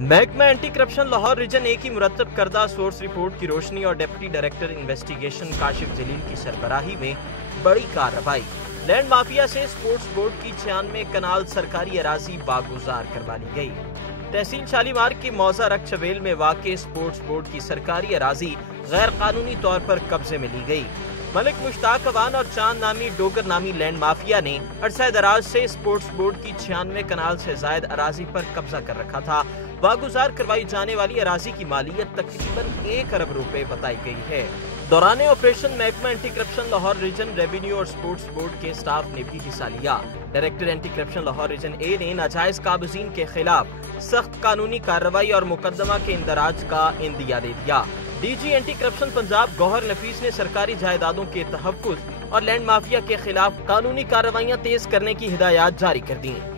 محکمہ anti corruption Lahore region اے کی مرتب کردہ سورس رپورٹ کی روشنی اور ڈپٹی ڈائریکٹر انویسٹیگیشن کاشف جلیل کی سربراہی میں بڑی کارروائی۔ لینڈ مافیا سے سپورٹس بورڈ کی 96 کنال سرکاری اراضی باگزار کروا لی گئی۔ تحصیل شالیمار کے موضع رکھ چویل میں واقع سپورٹس بورڈ کی سرکاری اراضی غیر قانونی طور پر قبضے میں لی گئی۔ ملک مشتاق اوان اور چاند نامی ڈوگر نامی لینڈ مافیا نے عرصہ دراز سے سپورٹس بورڈ کی 96 کنال سے زائد اراضی پر قبضہ کر رکھا تھا۔ واگزار کروائی جانے والی اراضی کی مالیت تقریباً 1 ارب روپے بتائی گئی ہے۔ دوران آپریشن محکمہ anti corruption Lahore region revenue اور سپورٹس بورڈ کے اسٹاف نے بھی حصہ لیا۔ Director anti corruption Lahore region A نے ناجائز قابضین کے خلاف سخت قانونی کارروائی اور مقدمہ کے اندراج کا عندیہ دے دیا۔ D G anti corruption Punjab Gohar Nafees نے سرکاری جائیدادوں کے تحفظ اور لینڈ مافیا کے خلاف قانونی کارروائیاں تیز کرنے کی ہدایات جاری کر دیں۔